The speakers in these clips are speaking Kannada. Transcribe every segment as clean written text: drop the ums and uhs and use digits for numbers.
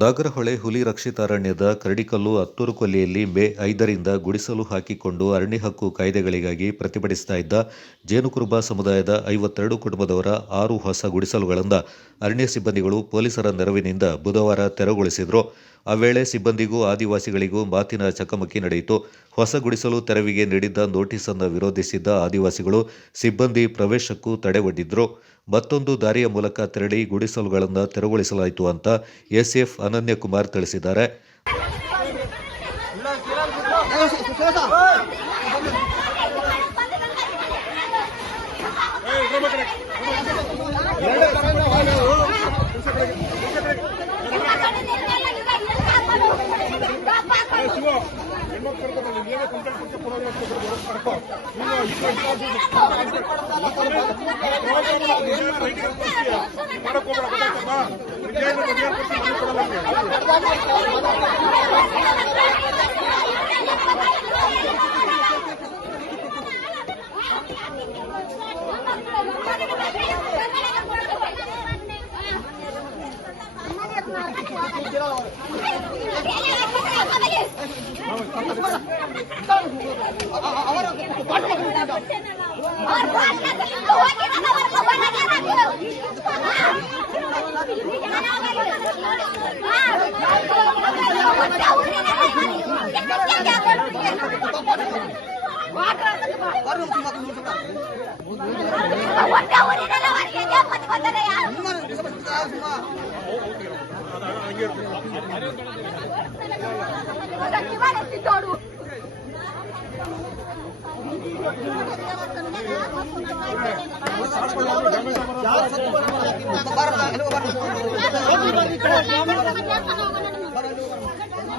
ನಾಗರಹೊಳೆ ಹುಲಿ ರಕ್ಷಿತ ಅರಣ್ಯದ ಕರಡಿಕಲ್ಲು ಅತ್ತೂರು ಕೊಲ್ಲಿಯಲ್ಲಿ ಮೇ 5ರಿಂದ ಗುಡಿಸಲು ಹಾಕಿಕೊಂಡು ಅರಣ್ಯ ಹಕ್ಕು ಕಾಯ್ದೆಗಳಿಗಾಗಿ ಪ್ರತಿಭಟಿಸ್ತಾ ಇದ್ದ ಜೇನುಕುರುಬ ಸಮುದಾಯದ 52 ಕುಟುಂಬದವರ 6 ಹೊಸ ಗುಡಿಸಲುಗಳನ್ನು ಅರಣ್ಯ ಸಿಬ್ಬಂದಿಗಳು ಪೊಲೀಸರ ನೆರವಿನಿಂದ ಬುಧವಾರ ತೆರವುಗೊಳಿಸಿದರು. ಆ ವೇಳೆ ಸಿಬ್ಬಂದಿಗೂ ಆದಿವಾಸಿಗಳಿಗೂ ಮಾತಿನ ಚಕಮಕಿ ನಡೆಯಿತು. ಹೊಸ ಗುಡಿಸಲು ತೆರವಿಗೆ ನೀಡಿದ್ದ ನೋಟಿಸ್ ಅನ್ನು ವಿರೋಧಿಸಿದ್ದ ಆದಿವಾಸಿಗಳು ಸಿಬ್ಬಂದಿ ಪ್ರವೇಶಕ್ಕೂ ತಡೆ ಒಡ್ಡಿದ್ರು. ಮತ್ತೊಂದು ದಾರಿಯ ಮೂಲಕ ತೆರಳಿ ಗುಡಿಸಲುಗಳನ್ನು ತೆರವುಗೊಳಿಸಲಾಯಿತು ಅಂತ ಎಸ್ಎಫ್ ಅನನ್ಯಕುಮಾರ್ ತಿಳಿಸಿದ್ದಾರೆ.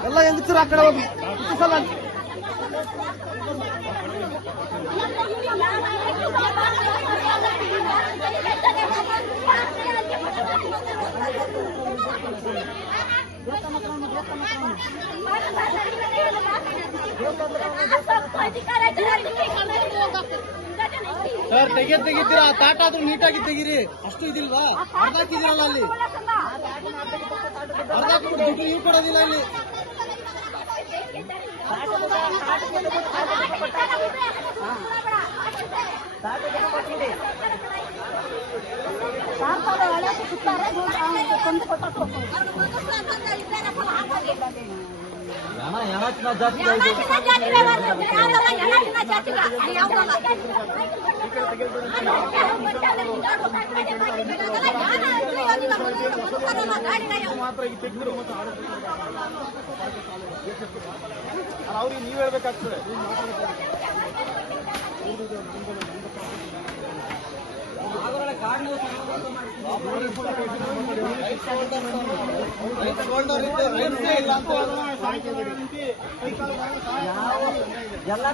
ಎಲ್ಲ ಹೆಂಗಸರು ಆ ಕಡೆ ಹೋಗಿ ಸರ್ ತೆಗಿತೀರಾ? ತಾಟ ಆದ್ರೂ ನೀಟಾಗಿ ತೆಗೀರಿ. ಅಷ್ಟು ಇದಿಲ್ವಾ? ಅರ್ಧ ಹಾಕಿದಿರಲ್ಲ ಅಲ್ಲಿ, ಅರ್ಧ ಹಾಕಿಬಿಟ್ಟು ನೀವು ಕೊಡೋದಿಲ್ಲ ಇಲ್ಲಿ. ಅವ್ರಿಗೆ ನೀವು ಹೇಳ್ಬೇಕಾಗ್ತದೆ. ಎಲ್ಲ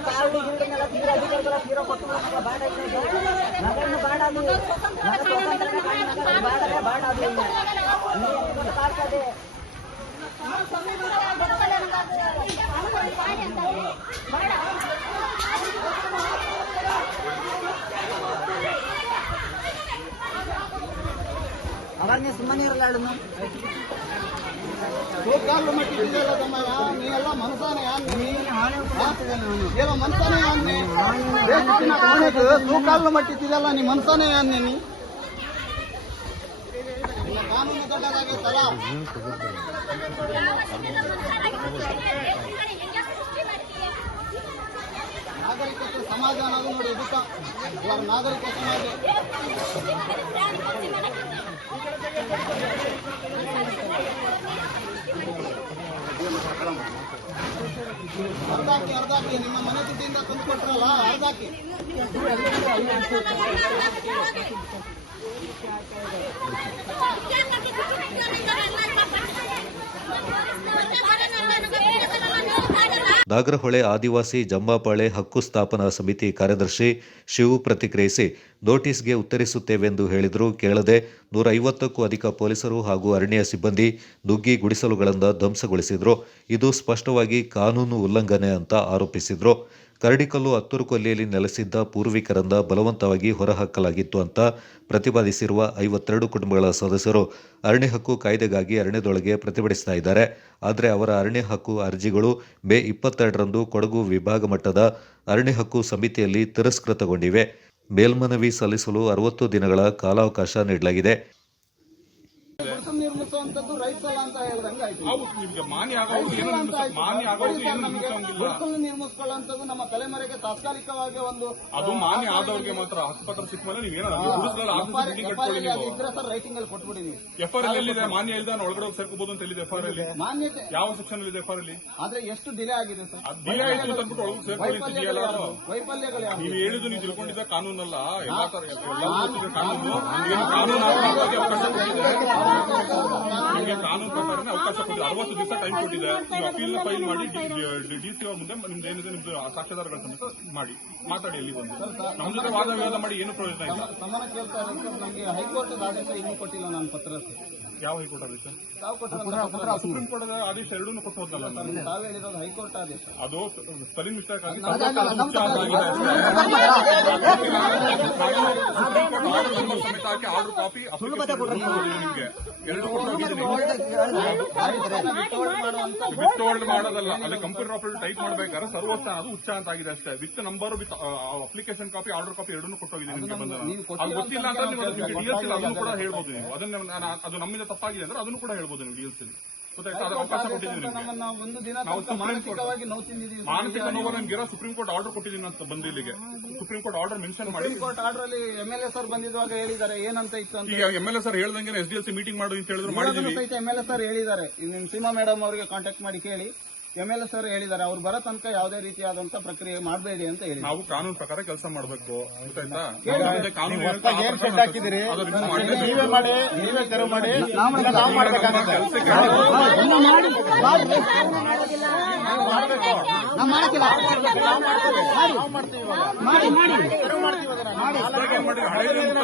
ಅವರನ್ನೇ ಸುಮ್ಮನೆ ಇರಲ್ಲ ಹೇಳನ್ನು ತೂಕಾಲು ಮಟ್ಟಿದೆಯಲ್ಲ ತಮ್ಮಯ್ಯ, ನೀ ಎಲ್ಲ ಮನಸಾನೆ ಏನೋ ಮನಸಾನೆ ತೂಕಾಲು ಮಟ್ಟಿದೆಯಲ್ಲ, ನೀ ಮನಸಾನೆ ನೀ ಕಾನೂನು ದೊಡ್ಡದಾಗೈತಲ್ಲ. ನಾಗರಿಕತೆ ಸಮಾಜ ಅನ್ನೋದು ನೋಡಿ, ಇದಕ್ಕ ಇವರ ನಾಗರಿಕ ಸಮಾಜ. ಅರ್ಧಾಕಿ ನಿಮ್ಮ ಮನೆ ದುಡ್ಡಿಂದ ತಂದು ಕೊಟ್ರಲ್ಲ, ಅರ್ಧಾಕಿ. ನಾಗರಹೊಳೆ ಆದಿವಾಸಿ ಜಂಬಾಪಾಳೆ ಹಕ್ಕು ಸ್ಥಾಪನಾ ಸಮಿತಿ ಕಾರ್ಯದರ್ಶಿ ಶಿವು ಪ್ರತಿಕ್ರಿಯಿಸಿ, ನೋಟಿಸ್ಗೆ ಉತ್ತರಿಸುತ್ತೇವೆಂದು ಹೇಳಿದರೂ ಕೇಳದೆ 150ಕ್ಕೂ ಅಧಿಕ ಪೊಲೀಸರು ಹಾಗೂ ಅರಣ್ಯ ಸಿಬ್ಬಂದಿ ನುಗ್ಗಿ ಗುಡಿಸಲುಗಳನ್ನು ಧ್ವಂಸಗೊಳಿಸಿದ್ರು. ಇದು ಸ್ಪಷ್ಟವಾಗಿ ಕಾನೂನು ಉಲ್ಲಂಘನೆ ಅಂತ ಆರೋಪಿಸಿದ್ರು. ಕರಡಿಕಲ್ಲು ಅತ್ತೂರುಕೊಲ್ಲಿಯಲ್ಲಿ ನೆಲೆಸಿದ್ದ ಪೂರ್ವಿಕರಿಂದ ಬಲವಂತವಾಗಿ ಹೊರಹಾಕಲಾಗಿತ್ತು ಅಂತ ಪ್ರತಿಪಾದಿಸಿರುವ 52 ಕುಟುಂಬಗಳ ಸದಸ್ಯರು ಅರಣ್ಯ ಹಕ್ಕು ಕಾಯ್ದೆಗಾಗಿ ಅರಣ್ಯದೊಳಗೆ ಪ್ರತಿಭಟಿಸ್ತಾ ಇದ್ದಾರೆ. ಆದರೆ ಅವರ ಅರಣ್ಯ ಹಕ್ಕು ಅರ್ಜಿಗಳು ಮೇ 22ರಂದು ಕೊಡಗು ವಿಭಾಗ ಮಟ್ಟದ ಅರಣ್ಯ ಹಕ್ಕು ಸಮಿತಿಯಲ್ಲಿ ತಿರಸ್ಕೃತಗೊಂಡಿವೆ. ಮೇಲ್ಮನವಿ ಸಲ್ಲಿಸಲು 60 ದಿನಗಳ ಕಾಲಾವಕಾಶ ನೀಡಲಾಗಿದೆ. ನಿರ್ಮಿಸುವಂತದ್ದು ರೈಟ್ಸ್ ಅಲ್ಲ ಅಂತ ಹೇಳಿದಂಗೆ ಆಯ್ತು. ನಿರ್ಮಿಸ್ಕೊಳ್ಳುವಂತದ್ದು ನಮ್ಮ ತಲೆಮರೆಗೆ ತಾತ್ಕಾಲಿಕವಾಗಿ ಒಂದು ಅದು ಮಾನ್ಯ ಆದವರಿಗೆ ಮಾತ್ರ ಹಕ್ಕುಪತ್ರ ಸಿಕ್ಕ ಮೇಲೆ ನೀವೇನು ಇದ್ರೆ ಸರ್ ರೈಟಿಂಗ್ ಅಲ್ಲಿ ಕೊಟ್ಬಿಡಿ ನೀವು. ಎಫ್ಐಆರ್ ಎಲ್ಲಿದೆ? ಮಾನ್ಯ ಇಲ್ದ ಒಳಗಡೆ ಸೇರ್ಕೋಬಹುದು ಅಂತ ಹೇಳಿದೆ ಎಫ್ಐಆರ್ ಅಲ್ಲಿ. ಮಾನ್ಯತೆ ಯಾವ ಸೆಕ್ಷನ್ ಇದೆ ಎಫ್ಐಆರ್ ಅಲ್ಲಿ? ಆದ್ರೆ ಎಷ್ಟು ಡಿಲೇ ಆಗಿದೆ ಸರ್? ಡಿಲೇ ಆಯ್ತು ಅಂದ್ಬಿಟ್ಟು ಒಳಗೆ ಸೇರ್ಕೊಳ್ಳಿದೆಯಲ್ಲ. ವೈಫಲ್ಯಗಳು ನೀವು ಹೇಳಿದ್ದು ನೀವು ತಿಳ್ಕೊಂಡಿದ್ದ ಕಾನೂನಲ್ಲ. ಎಲ್ಲಾ ತರ ಕಾನೂನು ಕಾನೂನು ಅವಕಾಶ ಕೊಟ್ಟಿದೆ. ನಿಮಗೆ ಕಾನೂನು ಪ್ರಕಾರನೇ ಅವಕಾಶ ಕೊಟ್ಟಿದೆ. 60 ದಿವಸ ಟೈಮ್ ಕೊಟ್ಟಿದೆ. ನೀವು ಅಪೀಲ್ ಫೈಲ್ ಮಾಡಿ ಡಿಸಿ ಅವ್ರ ಮುಂದೆ ನಿಮ್ದು ಏನಿದೆ ನಿಮ್ದು ಸಾಕ್ಷ್ಯಾಧಾರಗಳ ಸಮೇತ ಮಾಡಿ ಮಾತಾಡಿ. ಎಲ್ಲಿ ಬಂದು ನಮ್ಮ ಜೊತೆ ವಾದ ವಿವಾದ ಮಾಡಿ ಏನು ಪ್ರಯೋಜನ ಇಲ್ಲ. ಸಮಾನ ಕೇಳ್ತಾ ಇರೋದು ನಮಗೆ ಹೈಕೋರ್ಟ್ ಆದೇಶ ಇನ್ನೂ ಕೊಟ್ಟಿಲ್ಲ. ನಾನು ಪತ್ರ ಯಾವ ಹೈಕೋರ್ಟ್ ಆದೇಶ? ತಾವು ಕೊಟ್ಟಿರೋ ಸುಪ್ರೀಂ ಕೋರ್ಟ್ ಆದೇಶ ಎರಡೂ ಕೊಟ್ಟು ಹೋದಲ್ಲ. ತಾವು ಹೇಳಿರೋದು ಹೈಕೋರ್ಟ್ ಆದೇಶ. ಅದು ಸ್ಪೆಲ್ಲಿಂಗ್ ಮಿಸ್ಟೇಕ್ ಆಗಿ ಸಮೇತ ಹಾಕಿ ಆರ್ಡರ್ ಕಾಪಿ ನಿಮಗೆ ಎರಡು ವಿತ್ ಹೋಲ್ಡ್ ಮಾಡೋದಲ್ಲ. ಅಲ್ಲಿ ಕಂಪ್ಯೂಟರ್ ಆಪರೇಟರ್ ಟೈಪ್ ಮಾಡಬೇಕಾದ್ರೆ ಸರ್ವೋಚ್ಚ ಅದು ಉಚ್ಚ ಅಂತ ಆಗಿದೆ ಅಷ್ಟೇ. With number with application copy order copy ಎರಡನ್ನೂ ಕೊಟ್ಟೋಗಿದೆ ನಿಮಗೆ. ಬಂದ ಅದು ಗೊತ್ತಿಲ್ಲ ಅಂತ ನೀವು ಡಿಎಲ್ಸಿ ಅದನ್ನು ಕೂಡ ಹೇಳ್ಬೋದು. ನೀವು ಅದನ್ನ ಅದು ನಮ್ಮಿಂದ ತಪ್ಪಾಗಿದೆ ಅಂದ್ರೆ ಅದನ್ನು ಕೂಡ ಹೇಳ್ಬೋದು ನೀವು ಡಿಎಲ್ಸಿ. ಗೊತ್ತಾಯ್ತಾ? ಅದು ಅವಕಾಶ ಕೊಟ್ಟಿದ್ದೀವಿ ನಿಮಗೆ. ನಾವು ಮಾನಸಿಕ ನೋವು ನಿಮ್ಗೆ ಸುಪ್ರೀಂ ಕೋರ್ಟ್ ಆರ್ಡರ್ ಕೊಟ್ಟಿದ್ದೀನಿ ಅಂತ ಬಂದು ಇಲ್ಲಿಗೆ ಸುಪ್ರೀಂ ಕೋರ್ಟ್ ಆರ್ಡರ್ ಮೆನ್ಷನ್ ಮಾಡಿ. ಕೋರ್ಟ್ ಆರ್ಡರ್ ಅಲ್ಲಿ ಎಂಎಲ್ಎ ಸರ್ ಬಂದಿದ್ದಾಗ ಹೇಳಿದ್ದಾರೆ ಏನಂತ ಇತ್ತು ಅಂತ. ಈಗ ಎಂಎಲ್ಎ ಸರ್ ಹೇಳ್ದಂಗೆ ಎಸ್ಡಿಎಲ್ಸಿ ಮೀಟಿಂಗ್ ಮಾಡಿ ಅಂತ ಹೇಳಿದ್ರು ಮಾಡಿದ್ವಿ. ಎಂಎಲ್ಎ ಸರ್ ಹೇಳಿದ್ದಾರೆ. ನಿಮ್ ಸೀಮಾ ಮೇಡಮ್ ಅವರಿಗೆ ಕಾಂಟ್ಯಾಕ್ಟ್ ಮಾಡಿ ಕೇಳಿ. ಎಂಎಲ್ಎ ಸರ್ ಹೇಳಿದ್ದಾರೆ ಅವ್ರು ಬರೋ ತನಕ ಯಾವುದೇ ರೀತಿಯಾದಂತ ಪ್ರಕ್ರಿಯೆ ಮಾಡಬೇಡಿ ಅಂತ ಹೇಳಿ. ನಾವು ಕಾನೂನು ಪ್ರಕಾರ ಕೆಲಸ ಮಾಡಬೇಕು. ಗೊತ್ತಾಯ್ತಾ? ಕಾನೂನು ನೀವೇ ಮಾಡಿ, ನೀವೇ ತೆರವು ಮಾಡಿ.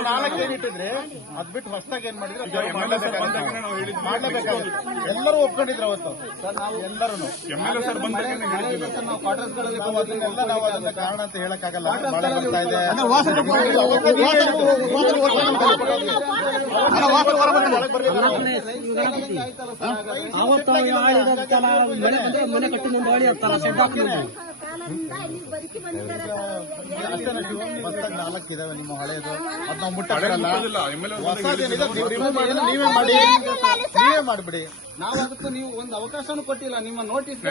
ನಾಲ್ಕೇನಿಟ್ಟಿದ್ರೆ ಅದ್ ಬಿಟ್ಟು ಹೊಸದಾಗಿ ಏನ್ ಮಾಡಿದ್ರೆ ಎಲ್ಲರೂ ಒಪ್ಕೊಂಡಿದ್ರು ಅವತ್ತು. ಎಲ್ಲರೂ ನಾವು ಕ್ವಾರ್ಟರ್ಸ್ಗಳಲ್ಲಿ ನಾವು ಅದನ್ನ ಕಾರಣ ಅಂತ ಹೇಳಕ್ಕಾಗಲ್ಲ. ಬರ್ತಾ ಇದೆ ಮನೆ ಕಟ್ಟಿ ಮುಂದೆ ನಾಲ್ಕಿದಾವೆ ನಿಮ್ಮ ಹಳೆಯದು. ಅದ್ ನಾವು ಮುಟ್ಟಲ್ಲ. ನೀವೇ ಮಾಡಿ, ನೀವೇ ಮಾಡಿಬಿಡಿ. ನಾವು ಅದಕ್ಕೂ ನೀವು ಒಂದು ಅವಕಾಶನೂ ಕೊಟ್ಟಿಲ್ಲ. ನಿಮ್ಮ ನೋಟಿಸ್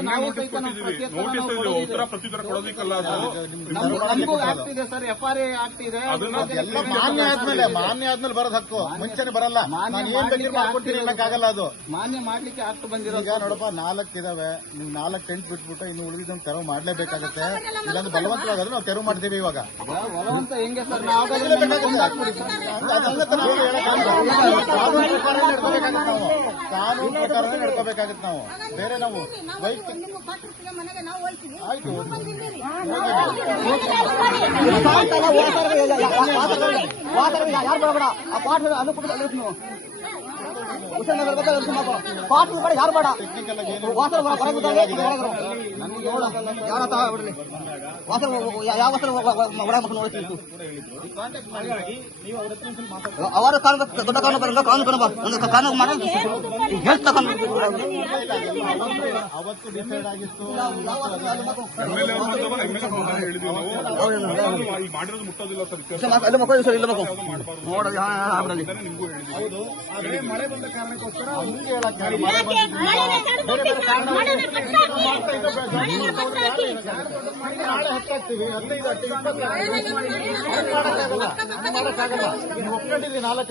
ನಮಗೂ ಆಗ್ತಿದೆ ಸರ್. ಎಫ್ಆರ್ಎ ಆಗ್ತಿದೆ. ಎಲ್ಲ ಮಾನ್ಯ ಆದ್ಮೇಲೆ ಬರೋದು ಹಕ್ಕು. ಮುಂಚೆನೆ ಬರಲ್ಲ. ಮಾಡ್ಕೊಟ್ಟಿರಕ್ಕಾಗಲ್ಲ. ಅದು ಮಾನ್ಯ ಮಾಡ್ಲಿಕ್ಕೆ ಆಗ್ತು ಬಂದಿರೋ. ಈಗ ನೋಡಪ್ಪ 4 ಇದಾವೆ. ನೀವು 4 ಟೆಂಟ್ ಬಿಟ್ಬಿಟ್ಟು ಇನ್ನು ಉಳಿದಿದ್ದನ್ನು ತೆರವು ಮಾಡ್ಲೇಬೇಕಾಗತ್ತೆ. ಇಲ್ಲಾಂದ್ರೆ ಬಲವಂತವಾಗಾದ್ರೆ ನಾವು ತೆರವು ಮಾಡ್ತೀವಿ. ಇವಾಗ ಬಲವಂತ ಹೆಂಗೆ ಸರ್? ಕಾನೂನು ಪ್ರಕಾರನೇ ನಡ್ಕೋಬೇಕಾಗತ್ತೆ. ನಾವು ಬೇರೆ ನಾವು ಆಯ್ತು ಯಾರು ಬರಬೇಡ. ಆ ಪಾಠ ಅನುಕೂಲ ಪಾಠ ಬೇಡ, ಯಾರು ಬೇಡ. ವಾಸರ ಅವರ ದೊಡ್ಡ ಕಾನೂನು ಬರಲ್ಲ. ಕಾನೂನು ಮಾಡಿ ಅವತ್ತು ಡಿಸೈಡ್ ಆಗಿತ್ತು. ಮಳೆ ಬಂದ ಕಾರಣಕ್ಕೋಸ್ಕರ ನಾಳೆ ಹತ್ತಾಗ್ತೀವಿ. 15 ಒಪ್ಕೊಂಡಿದ್ವಿ. 4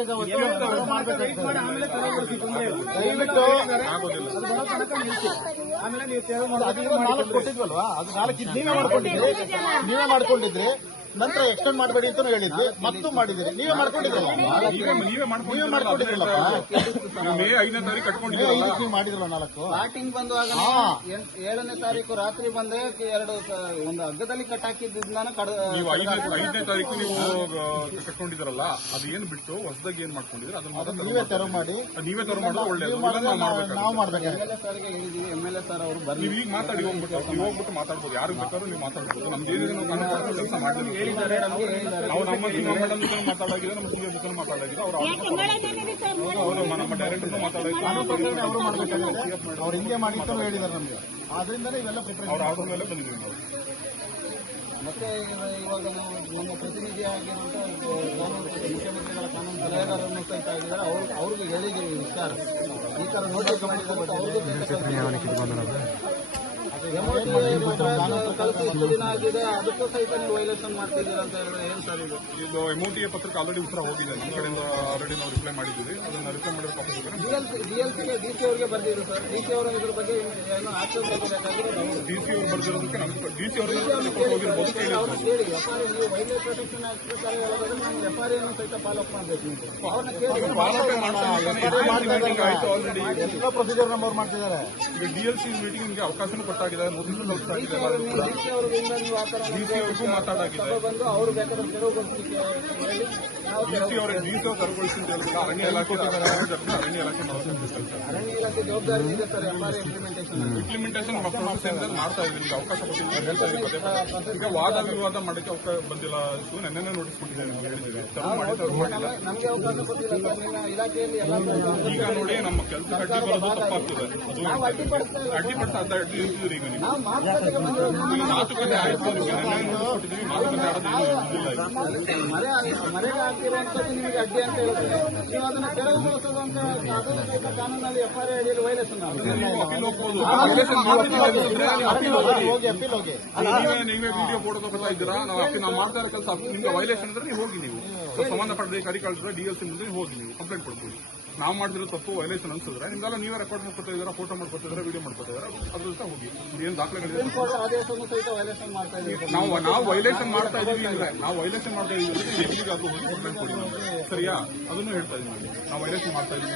ಆಮೇಲೆ ನೀವು 4 ಕೊಟ್ಟಿದ್ವಲ್ವಾ? ಅದು 4 ನೀವೇ ಮಾಡ್ಕೊಂಡಿದ್ರಿ. ನಂತರ ಎಕ್ಸ್ಟೆಂಡ್ ಮಾಡಬೇಡಿ ಅಂತ ಹೇಳಿದ್ವಿ, ಮತ್ತು ಮಾಡಿದಿರಿ. ನೀವೇ ಮಾಡ್ಕೊಂಡಿದ್ರಲ್ಲ, ನೀವೇ ಮಾಡ್ಕೊಂಡಿದ್ರಲ್ಲ. ಮೇ 5ನೇ ತಾರೀಕು ಕಟ್ಕೊಂಡಿದ್ದೀರಲ್ಲ, ನೀವು ಮಾಡಿದ್ರಲ್ಲ 4. ಸ್ಟಾರ್ಟಿಂಗ್ ಬಂದುವಾಗ 7ನೇ ತಾರೀಕು ರಾತ್ರಿ ಬಂದೆ ಒಂದು ಹಗ್ಗದಲ್ಲಿ ಕಟ್ಟಾಕಿದ್ದನ್ನ ನೀವು 5ನೇ ತಾರೀಕು ನೀವು ಕಟ್ಕೊಂಡಿದ್ದೀರಲ್ಲ, ಅದು ಏನು ಬಿಟ್ಟು ಹೊಸದಾಗಿ ಏನ್ ಮಾಡ್ಕೊಂಡಿದ್ರೆ ಅದನ್ನ ನೀವೇ ತೆರವು ಮಾಡಿ, ನೀವೇ ತರ ಮಾಡೋದು ಒಳ್ಳೇದು. ನಾವು ಮಾಡ್ಬೇಕು. MLA ಸರ್ಗೆ ಹೇಳಿದೀವಿ, MLA ಸರ್ ಅವರು ನೀವು ಈಗ ಮಾತಾಡಿ ಹೋಗ್ಬಿಟ್ಟು ಮಾತಾಡ್ಬೋದು, ಯಾರು ಬೇಕಾದ್ರೂ ನೀವು ಮಾತಾಡ್ಬೋದು. ನಮ್ದು ಏನಿದೆ ನಾವು ಕಾನೂನು ಕೆಲಸ ಮಾಡಿದ್ದೀವಿ. ನಾವು ನಮ್ಮ ಮೇಡಮ್ ಜೊತೆ ಮಾತಾಡಾಗಿದೆ, ನಮ್ಮ ಸಿಎಂ ಜೊತೆ ಮಾತಾಡಾಗಿದೆ, ಅವರು ನಮ್ಮ ಡೈರೆಕ್ಟರ್ ಮಾತಾಡಾಗಿದೆ. ಅವರು ಮಾಡ್ಬೇಕಾಗುತ್ತೆ, ಅವ್ರು ಹಿಂಗೆ ಮಾಡಿ ಅಂತ ಹೇಳಿದಾರೆ ನಮ್ಗೆ. ಆದ್ರಿಂದಲೇ ಇವೆಲ್ಲ ಪ್ರಿಪರೇಷನ್ ಅವ್ರ ಆರ್ಡರ್ ಮೇಲೆ ಬಂದಿದ್ದೀವಿ ನಾವು. ಮತ್ತೆ ಇವಾಗ ನಮ್ಮ ಪ್ರತಿನಿಧಿಯಾಗಿರುವಂತಹ ಮುಖ್ಯಮಂತ್ರಿಗಳ ಕಾನೂನು ಸಲಹೆಗಾರರನ್ನು ಸಹಿತ ಆಗಿದ್ದಾರೆ. ಅವ್ರಿಗೆ ಹೇಳಿದ್ದೀವಿ ವಿಚಾರ, ಈ ತರ ನೋಟಿಸ್ ಕಳಿಸಿ ಇಷ್ಟು ದಿನ ಆಗಿದೆ, ಅದಕ್ಕೂ ಸಹಿತ ನೀವು ವೈಲೇಷನ್ ಮಾಡ್ತಿದ್ದೀರಾ ಅಂತ ಹೇಳಿದ್ರೆ ಏನ್ ಸರ್ ಇದು? ಇದು MOTA ಪತ್ರಕ್ಕೆ ಆಲ್ರೆಡಿ ಉತ್ತರ ಹೋಗಿದೆ, ನಮ್ಮ ಕಡೆಯಿಂದ ಆಲ್ರೆಡಿ ನಾವು ರಿಪ್ಲೈ ಮಾಡಿದ್ದೀವಿ. ಅದನ್ನ ರಿಪ್ಲೈ ಮಾಡಿರೋ ಕಾಪಿ DLCಗೆ DC ಅವರಿಗೆ ಬರ್ದಿದ್ರು ಸರ್. DC ಅವರು ಇದ್ರ ಬಗ್ಗೆ ಏನೋ ಆಕ್ಷನ್ ತಗೋಬೇಕಾಗಿದೆ. DC ಅವರು ಬರ್ದಿರೋದಕ್ಕೆ ನಮ್ಗೆ DC ಅವರಿಗೆ ಹೋಗಿರ್ಬೋದು. ಅವ್ರನ್ನ ಕೇಳಿ, FRA ನೀವು ವೈಲ್ಡ್ ಪ್ರೊಟೆಕ್ಷನ್ ಆಕ್ಟ್ ಪ್ರಕಾರ ಹೇಳೋದಾದ್ರೆ ನಾವು FRA ಅನ್ನು ಸಹಿತ ಫಾಲೋ ಅಪ್ ಮಾಡಬೇಕು. ಅವ್ರನ್ನ ಕೇಳಿ, ಆಯ್ತು ಆಲ್ರೆಡಿ ಎಲ್ಲ ಪ್ರೊಸೀಜರ್ ನಂಬರ್ ಮಾಡ್ತಿದ್ದಾರೆ. ಈಗ DLC ಮೀಟಿಂಗ್ ನಿಮಗೆ ಅವಕಾಶನೂ ಕೊಟ್ಟಾಗಿದೆ, ನೋಟಿಸ್ DC ಅವರಿಂದ ನೀವು ಆ ಥರ ಅವ್ರಿಗೂ ಮಾತಾಡಾಗಿದೆ. ಬಂದು ಅವರು ಬೇಕಾದ್ರೆ ತೆರವುಗೊಳಿಸಲಿಕ್ಕೆ ಹೇಳಿ ನಾವು DC ಅವರು ಕರ್ಗೊಳಿಸಿ ಅಂತ ಹೇಳಿದ್ರೆ ಅರಣ್ಯ ಇಲಾಖೆ ಮಾಡೋದು ಅರಣ್ಯ ಇಲಾಖೆ ಜವಾಬ್ದಾರಿ ಇದೆ ಸರ್. FRA ಇಂಪ್ಲಿಮೆಂಟೇಷನ್ ಮಾಡ್ತಾ ಇದ್ದೀವಿ. ಅವಕಾಶ ಕೊಟ್ಟಿದ್ದೀವಿ. ಈಗ ವಾದ ವಿವಾದ ಮಾಡಕ್ಕೆ ಅವಕಾಶ ಬಂದಿಲ್ಲ. ನೆನ್ನೆ ನೋಟಿಸ್ ಕೊಟ್ಟಿದ್ದೇನೆ, ಹೇಳಿದ್ದೀವಿ. ನಮಗೆ ಅವಕಾಶ ಕೊಟ್ಟಿಲ್ಲ ಸರ್. ನಿಮ್ಮ ಇಲಾಖೆಯಲ್ಲಿ ಎಲ್ಲ ಈಗ ನೋಡಿ ನಮ್ಮ ಕೆಲಸ ಅಡ್ಡಿ ಬರೋದು ತಪ್ಪಾಗ್ತದೆ. ನಾವು ಅಡ್ಡಿಪಡಿಸ ನಿಲ್ತಿದ್ರಿ. ಈಗ ನೀವು ನಾವು ಮಾತುಕತೆಗೆ ಬಂದಿರೋದು ಮಾತುಕತೆ ಆಯ್ತು, ಕೊಟ್ಟಿದ್ದೀವಿ. ಮಾತುಕತೆ ಆಡೋದಿಲ್ಲ. ಮರೆಗೆ ಹಾಕಿರುವಂತದ್ದು ನಿಮಗೆ ಅಡ್ಡಿ ಅಂತ ಹೇಳಿದ್ರೆ ನೀವು ಅದನ್ನ ತೆರವುಗೊಳಿಸೋದು ಅಂತ ಅದನ್ನು ಸಹಿತ ಕಾನೂನಲ್ಲಿ FRA ಅಡಿಯಲ್ಲಿ ವೈಲೇಷನ್ ಅಪೀಲ್ ಹೋಗ್ಬೋದು. ಹೋಗಿ ಅಪೀಲ್ ಹೋಗಿ. ನೀವೇ ವಿಡಿಯೋ ಫೋಟೋ ತಗೋತಾ ಇದ್ದೀರಾ, ನಾವು ಮಾಡ್ತಾ ಇರೋ ಕೆಲಸ ನಿಮ್ಗೆ ವೈಲೇಷನ್ ಅಂದ್ರೆ ನೀವು ಹೋಗಿ, ನೀವು ಸಂಬಂಧಪಟ್ಟ ಅಧಿಕಾರಿಗಳ DLC ಮುಂದೆ ಹೋಗಿ ನೀವು ಕಂಪ್ಲೇಂಟ್ ಕೊಡ್ಬೋದು. ನಾವು ಮಾಡಿದಿರೋ ತಪ್ಪು ವೈಲೇಷನ್ ಅನ್ಸಿದ್ರೆ ನಿಮ್ಗೆಲ್ಲ ನೀವೇ ರೆಕಾರ್ಡ್ ಮಾಡ್ಕೊತಾ ಇದ್ದೀರಾ, ಫೋಟೋ ಮಾಡ್ಕೊತಿದ್ದೀರಾ, ವಿಡಿಯೋ ಮಾಡ್ಕೊತಾ ಇದ್ದೀರಾ, ಅದ್ರ ಜೊತೆ ಹೋಗಿ. ಏನು ದಾಖಲೆಗಳಿದೆ ಆದೇಶವನ್ನು ಸಹಿತ ವೈಲೇಷನ್ ಮಾಡ್ತಾ ಇದ್ದೀವಿ. ನಾವು ವೈಲೇಷನ್ ಮಾಡ್ತಾ ಇದೀವಿ ಅಂದ್ರೆ ನಾವು ವೈಲೇಷನ್ ಮಾಡ್ತಾ ಇದೀವಿ ಅಂದ್ರೆ ಎಲ್ಲಿಗಾದ್ರೂ ಹೋಗಿ ಕಂಪ್ಲೇಂಟ್ ಕೊಡಿ ನಮ್ಗೆ. ಸರಿಯಾ? ಅದನ್ನು ಹೇಳ್ತಾ ಇದೀವಿ. ನಾವು ವೈಲೇಷನ್ ಮಾಡ್ತಾ ಇದೀವಿ,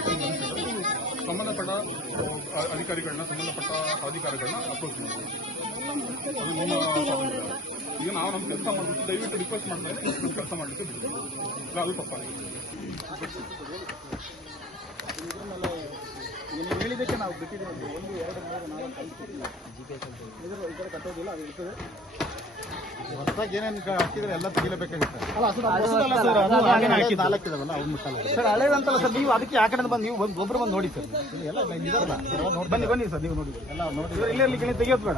ಸಂಬಂಧಪಟ್ಟ ಅಧಿಕಾರಿಗಳನ್ನ ಸಂಬಂಧಪಟ್ಟ ಅಧಿಕಾರಿಗಳನ್ನ ಅಪ್ರೋಚ್ ಮಾಡ್ತೀವಿ. ಅದು ನಿಮ್ಮ ಸ್ವಾತಂತ್ರ್ಯ. ಈಗ ನಾವು ನಮ್ಮ ಕೆಲಸ ಮಾಡ್ಬಿಟ್ಟು ದಯವಿಟ್ಟು ರಿಕ್ವೆಸ್ಟ್ ಮಾಡ್ತಾ ಇದ್ದೀವಿ, ನಮ್ಮ ಕೆಲಸ ಮಾಡಲಿಕ್ಕೆ ಬಿಡ್ತೀವಿ. ಅದು ತಪ್ಪಾಗಿದೆ. ನೀವು ಹೇಳಿದ್ದಕ್ಕೆ ನಾವು ಬಿಟ್ಟಿದ್ದೀವಿ. 1, 2, 3, 4, 5 ಇದರ ಕಟ್ಟೋದಿಲ್ಲ, ಅದು ಇರ್ತದೆ. ಹೊಸದಾಗಿ ಏನೇನು ಹಾಕಿದ್ರೆ ಎಲ್ಲ ತೆಗಿಲೇಬೇಕಾಗುತ್ತೆ. ಸರ್ ಹಳೇದಂತಲ್ಲ ಸರ್, ನೀವು ಅದಕ್ಕೆ ಆ ಕಡೆ ಬಂದು ನೀವು ಒಬ್ಬರು ಬಂದು ನೋಡಿ ಸರ್. ಎಲ್ಲ ಬನ್ನಿ ಸರ್, ನೀವು ನೋಡಿ ಎಲ್ಲ ನೋಡಿ. ಇಲ್ಲೇ ತೆಗಿಯೋದು ಬೇಡ.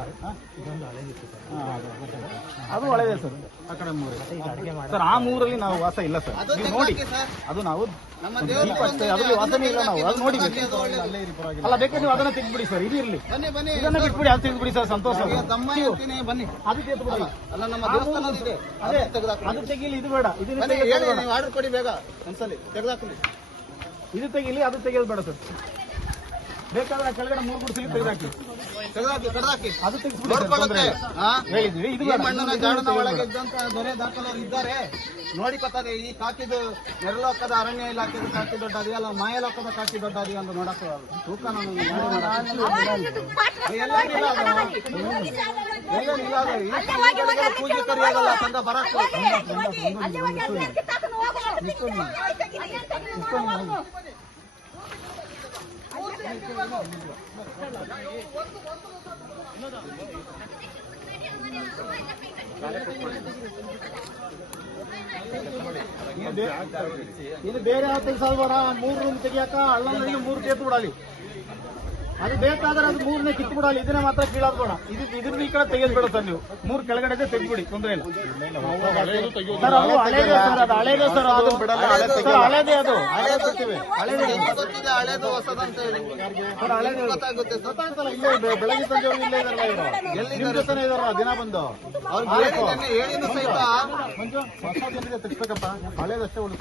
ಅದು ಹಳೇದೇ ಸರ್. ಆ ಕಡೆ ಸರ್, ಆ ಮೂರಲ್ಲಿ ನಾವು ವಾಸ ಇಲ್ಲ ಸರ್. ನೀವು ನೋಡಿ, ಅದು ನಾವು ದೀಪ ಅಷ್ಟೇ, ಅದ್ರಲ್ಲಿ ವಾಸನೆ ಇಲ್ಲ. ನಾವು ಅದು ನೋಡಿ ಅಲ್ಲ, ಬೇಕಾದ್ರೆ ನೀವು ಅದನ್ನ ತೆಗೆದ್ಬಿಡಿ ಸರ್. ಇದು ಇರಲಿ, ಇದನ್ನ ಬಿಟ್ಬಿಡಿ, ಅದು ತೆಗೆದ್ಬಿಡಿ ಸರ್. ಸಂತೋಷ. ಬನ್ನಿ, ಅದು ತೆಗೆದ್ಬಿಡಲ್ಲ. ಅಲ್ಲ ನಮ್ಮ ದೇವಸ್ಥಾನ ಇದೆ, ಅದು ತೆಗೀಲಿ, ಇದು ಬೇಡ. ಇದನ್ನ ಆರ್ಡರ್ ಕೊಡಿ ಬೇಗ ಒಂದ್ಸಲಿ ತೆಗೆದಾಕಲಿ. ಇದು ತೆಗೀಲಿ, ಅದು ತೆಗೆಯೋದು ಬೇಡ ಸರ್. ಬೇಕಾದ್ರೆ ಕೆಳಗಡೆ 3 ಗುಡಿಸಲಿ ತೆಗೆದಾಕಿ, ತೆಗೆದಾಕಿ ಅದು ತೆಗೆದ್ಬಿಡಿ. ಹೇಳಿದ್ವಿ, ಇದು ಬೇಡ. ಮಣ್ಣಿನ ಜಾಡನ ಒಳಗೆ ಇದ್ದಂತ ದೊರೆ ದಾಖಲಾರು ಇದ್ದಾರೆ, ನೋಡಿ ಗೊತ್ತದೆ. ಈ ಕಾಕಿದು ನೆರಲೋಕದ ಅರಣ್ಯ ಇಲಾಖೆದು ಕಾಕಿ ದೊಡ್ಡ ಅದಿಯಲ್ಲ, ಮಾಯಲೋಕದ ಕಾಕಿ ದೊಡ್ಡ ಅದಿ ಅಂತ ನೋಡಕ್ಕೆ ತೂಕ ನಾನು ಪೂಜೆ ಕರಿಯಾಗಲ್ಲ ತಂದ ಬರಕ್ಕೆ. ಇದು ಬೇರೆ ಯಾವ ಕೆಲಸ ಬೇಡ. 3 ರೂಮ್ ತೆಗಿಯಾಕ ಅಳ್ಳಂಗಡಿಗೆ 3 ಕೇತು ಬಿಡಲಿ. ಅದು ಬೇಕಾದ್ರೆ ಅದು 3ನೇ ಕಿತ್ತು ಬಿಡಲಿ. ಇದನ್ನ ಮಾತ್ರ ಕೀಳೋದು ಬೇಡ. ಇದ್ರ ಈ ಕಡೆ ತೆಗೆಯೋದು ಬೇಡ ಸರ್. ನೀವು 3 ಕೆಳಗಡೆ ತೆಗೆದ್ಬಿಡಿ, ತೊಂದರೆ ಇಲ್ಲ ಸರ್. ಅದು ಹಳೇದೇ ಸರ್, ಅದು ಹಳೇದೇ ಸರ್. ಅದು ಬಿಡಲ್ಲ ಸರ್, ಹಳೇದೇ. ಅದು ಹಳೇದು ಹೊಸದಂತ ಹೇಳಿ ಸರ್, ಹಳೇದೇ ಗೊತ್ತಾಗ್ತಲ್ಲ. ಇಲ್ಲೇ ಬೆಳಗ್ಗೆ ಸಂಜೆವರೆಗೂ ಇಲ್ಲೇ ಇದಾರಲ್ಲ ಇವರು. ನಿಮ್ಮ ಜೊತೆನೇ ಇದಾರ ದಿನ ಬಂದು. ಅವ್ರಿಗೆ ಹೇಳಿದ ಸಹಿತ ಮಂಜು ಹೊಸ ಜನರಿಗೆ ತೆಗಿಸ್ಬೇಕಪ್ಪ, ಹಳೇದಷ್ಟೇ ಉಳಿದು.